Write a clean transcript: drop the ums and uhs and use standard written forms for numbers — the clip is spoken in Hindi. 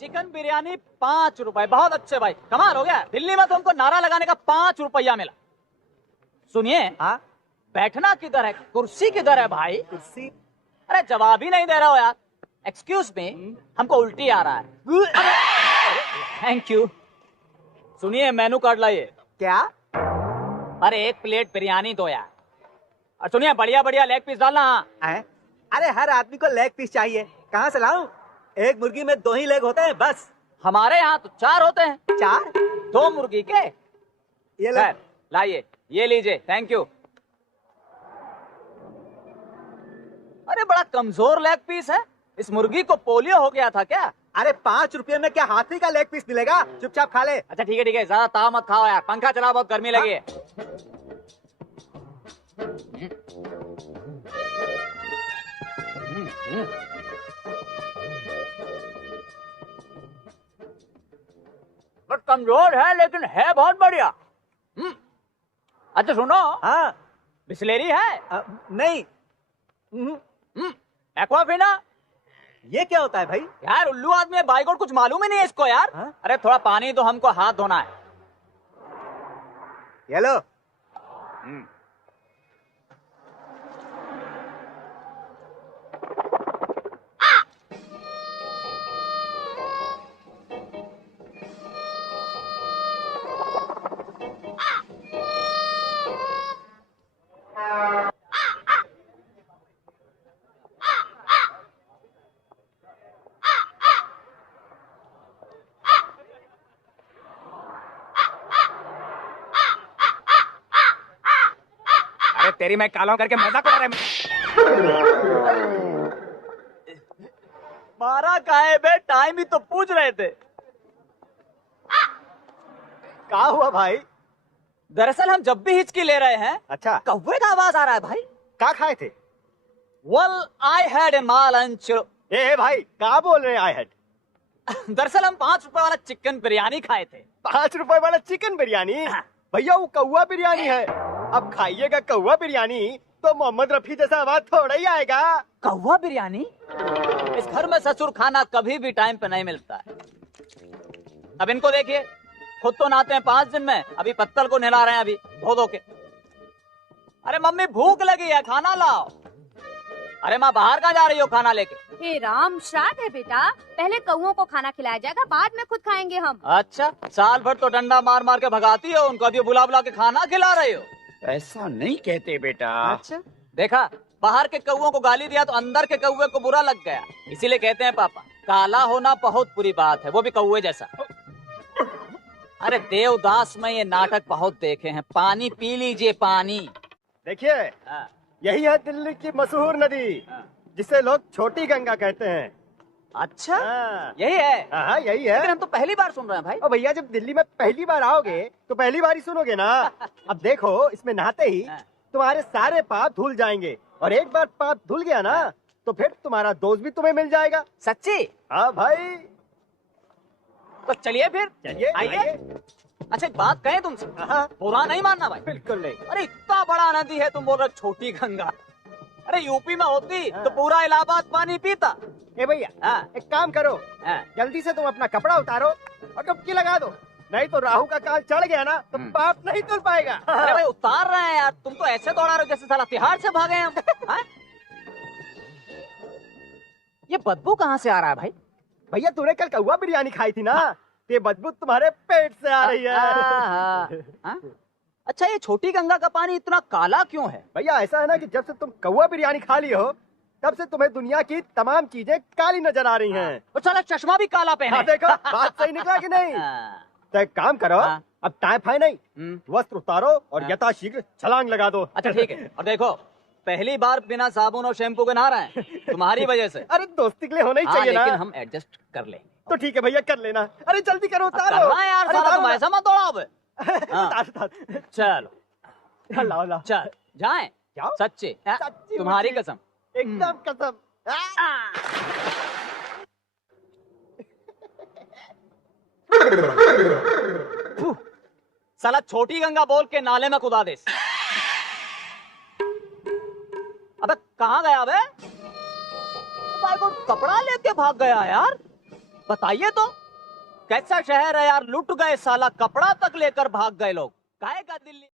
चिकन बिरयानी 5 रुपए। बहुत अच्छे भाई, कमाल हो गया। दिल्ली में तो हमको नारा लगाने का 5 रुपया मिला। सुनिए, हाँ, बैठना किधर है, कुर्सी किधर है भाई? कुर्सी। अरे जवाब ही नहीं दे रहे हो यार। एक्सक्यूज मी, हमको उल्टी आ रहा है। Thank you. सुनिए, मेनू कार्ड लाइए। क्या? अरे 1 प्लेट बिरयानी दो यार। और सुनिए, बढ़िया बढ़िया लेग पीस डालना। है? अरे हर आदमी को लेग पीस चाहिए, कहाँ से लाऊं? एक मुर्गी में 2 ही लेग होते हैं बस। हमारे यहाँ तो 4 होते हैं। 4? 2 मुर्गी के। ये ले। लाइए, ये लीजिए। Thank you. अरे बड़ा कमजोर लेग पीस है। इस मुर्गी को पोलियो हो गया था क्या? अरे 5 रुपए में क्या हाथी का लेग पीस मिलेगा? चुपचाप खा ले। अच्छा ठीक है ठीक है, ज्यादा ताव मत खाओ यार। पंखा चलाओ, बहुत गर्मी लगी है। बट कमजोर है लेकिन है बहुत बढ़िया। अच्छा सुनो, हाँ। बिस्लेरी है? नहीं। एक्वाफिना। ये क्या होता है भाई? यार उल्लू आदमी है, बाइक और कुछ मालूम ही नहीं है इसको यार। हाँ? अरे थोड़ा पानी तो, हमको हाथ धोना है। ये लो। तेरी मैं कालों करके मजाक उड़ा रहे। मारा काहे बे, टाइम ही तो पूछ रहे थे। क्या हुआ भाई? दरअसल हम जब भी हिचकी ले रहे हैं, अच्छा, कौवे का आवाज आ रहा है भाई। क्या खाए थे? Well, I had in my lunch। ए भाई, क्या बोल रहे हैं आई हैड? दरअसल हम 5 रुपए वाला चिकन बिरयानी खाए थे। 5 रुपए वाला चिकन बिरयानी? भैया वो कौवा बिरयानी है। अब खाइएगा कौवा बिरयानी तो मोहम्मद रफी जैसा आवाज थोड़ा ही आएगा। कौवा बिरयानी? इस घर में ससुर खाना कभी भी टाइम पे नहीं मिलता है। अब इनको देखिए, खुद तो नहाते हैं 5 दिन में, अभी पत्तल को नहला रहे हैं अभी धो धो के। अरे मम्मी भूख लगी है, खाना लाओ। अरे माँ बाहर कहाँ जा रही हो खाना लेके? हे राम, श्राद्ध है बेटा। पहले कौओं को खाना खिलाया जाएगा, बाद में खुद खाएंगे हम। अच्छा, साल भर तो डंडा मार मार के भगाती हो उनको, अभी बुला बुला के खाना खिला रही हो। ऐसा नहीं कहते बेटा। अच्छा, देखा, बाहर के कौओं को गाली दिया तो अंदर के कौवे को बुरा लग गया। इसीलिए कहते हैं पापा, काला होना बहुत बुरी बात है, वो भी कौवे जैसा। अरे देवदास में ये नाटक बहुत देखे हैं। पानी पी लीजिए, पानी। देखिए, यही है दिल्ली की मशहूर नदी, जिसे लोग छोटी गंगा कहते हैं। अच्छा, यही है? हाँ यही है। लेकिन हम तो पहली बार सुन रहे हैं भाई। और भैया जब दिल्ली में पहली बार आओगे तो पहली बार ही सुनोगे ना। अब देखो, इसमें नहाते ही तुम्हारे सारे पाप धुल जाएंगे, और एक बार पाप धुल गया ना तो फिर तुम्हारा दोस्त भी तुम्हें मिल जाएगा। सच्ची? हाँ भाई। तो चलिए फिर, चलिए आइए। अच्छा एक बात कहें तुमसे, बुरा नहीं मानना भाई। बिल्कुल नहीं। अरे इतना बड़ा नदी है, तुम बोल रहे छोटी गंगा। अरे यूपी में होती तो पूरा इलाहाबाद पानी पीता। ए भैया, एक काम करो, जल्दी से तुम अपना कपड़ा उतारो और डुबकी लगा दो, नहीं तो राहु का काल चढ़ गया ना तो पाप नहीं धुल पाएगा। अरे भाई उतार रहे हैं यार, तुम तो ऐसे दौड़ा रहे हो जैसे साला तिहाड़ से भागे हम। ये बदबू कहाँ से आ रहा है भाई? भैया तूने कल कौवा बिरयानी खाई थी ना, ये बदबू तुम्हारे पेट से आ रही है। अच्छा, ये छोटी गंगा का पानी इतना काला क्यों है? भैया ऐसा है ना कि जब से तुम कौवा बिरयानी खा ली हो तब से तुम्हें दुनिया की तमाम चीजें काली नजर आ रही हैं। और साला चश्मा भी काला पहने। हाँ देखो, बात सही निकला कि नहीं? तो एक काम करो, अब टाइम फाई नहीं, वस्त्र उतारो और यथाशीघ्र छलांग लगा दो। अच्छा ठीक है। और देखो, पहली बार बिना साबुन और शैम्पू के नहा रहे हैं तुम्हारी वजह से। अरे दोस्ती के लिए होना ही चाहिए ना। लेकिन हम एडजस्ट कर ले। तो ठीक है भैया, कर लेना। अरे जल्दी करो, उतारो। यार साला तुम ऐसा मत दौड़ाओ। चलो लाओ लाओ। चल जाएं। सच्ची तुम्हारी कसम? एकदम कसम। साला छोटी गंगा बोल के नाले में कूदा दे। अबे कहाँ गया बे? भाई को कपड़ा लेके भाग गया यार। बताइए तो, कैसा शहर है यार, लुट गए साला, कपड़ा तक लेकर भाग गए लोग। काहे का दिल्ली